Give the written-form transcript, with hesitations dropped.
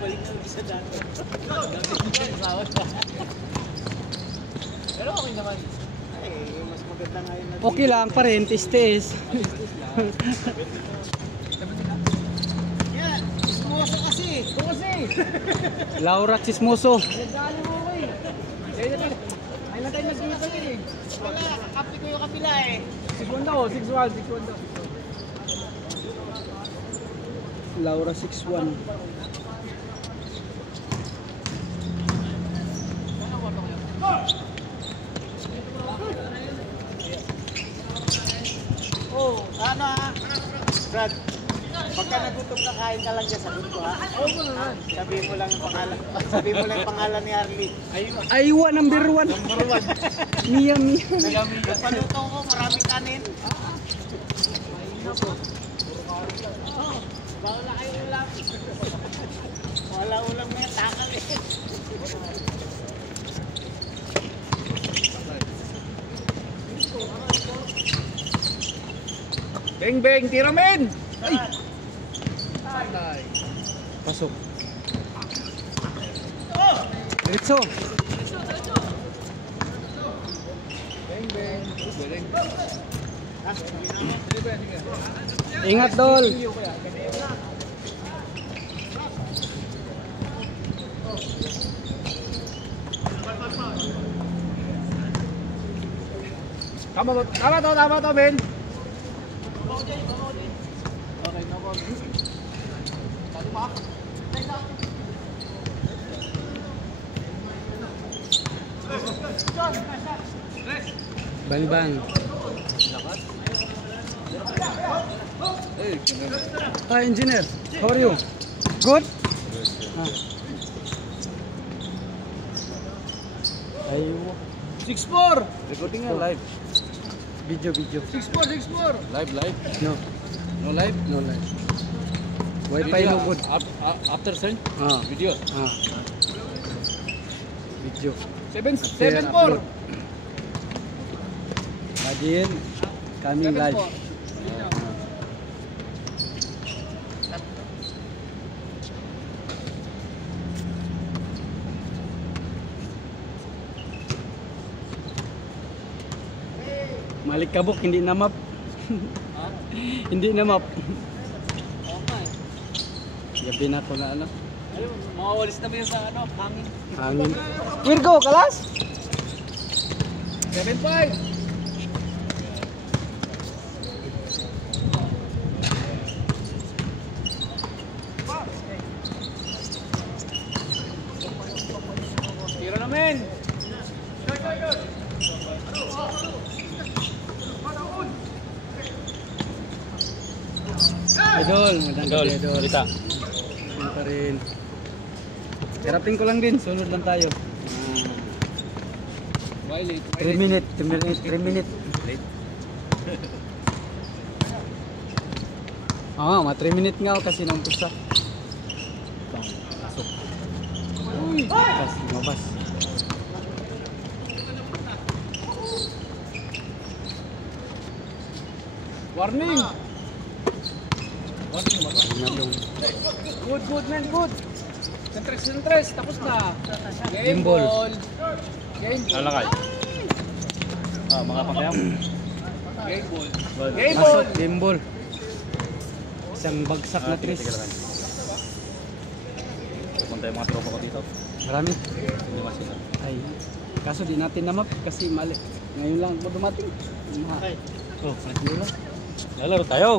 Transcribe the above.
Balik na sa dati. Pero okay naman. Ay, mas maganda ngayon na. Okay lang pa rin, tis-tis. Yan, chismoso kasi. Ito kasi. Laura Chismoso. Nagdali mo ko eh. Ay na tayo nag-iisa eh. Wala, kapi ko yung kapila eh. 6-1 daw, 6-1, 6-1 daw. Laura 6-1. Oh, ano ha? Brad, pagka nagutom ka, kain ka lang dyan, sagot ko ha? Oo po naman. Sabihin mo lang yung pangalan. Sabihin mo lang yung pangalan ni Harley. Aywa, number 1. Number 1. Mia, Mia. Paluto ko, maraming kanin. Wala kayo ulam. Wala ulam na yung takal eh. Beng beng, tira men! Ay! Pasok. Diretso. Beng beng. Ingat, Dol. Tama to, Ben. Okay, no problem. Bang. Hi, engineer. How are you? Good? Aywa. 6-4. Recording nga live. Video. 6-4. Live. No. No live? No live. Wi-Fi no good. After send Video. video. Video. 7-4. Again, coming live. Malikabok, hindi na map. Hindi na map. Okay. Gabi na ko na ano. Ayun, makawalis naman yung sa ano, hangin. Hangin. Virgo, kalas? 7-5. Tira na men. Idol, magandang gabi, Idol. Kita. Yun pa rin. Harapin ko lang din, sunod lang tayo. Why late? 3 minute. Late. Mga 3 minute nga ako kasi naumpisa. Pasok. Mabas. Warning. Good. Good man, good. Sentres, tapos na. Game ball. Game ball. Lalakay. Mga pangkayang. Game ball. Pasok, game ball. Isang bagsak na tris. Pupunta yung mga tropa ko dito. Marami. Hindi masila. Ay, kaso di natin na map kasi mali. Ngayon lang ako dumating. Okay. Oh, nagmula. Lalaro tayo.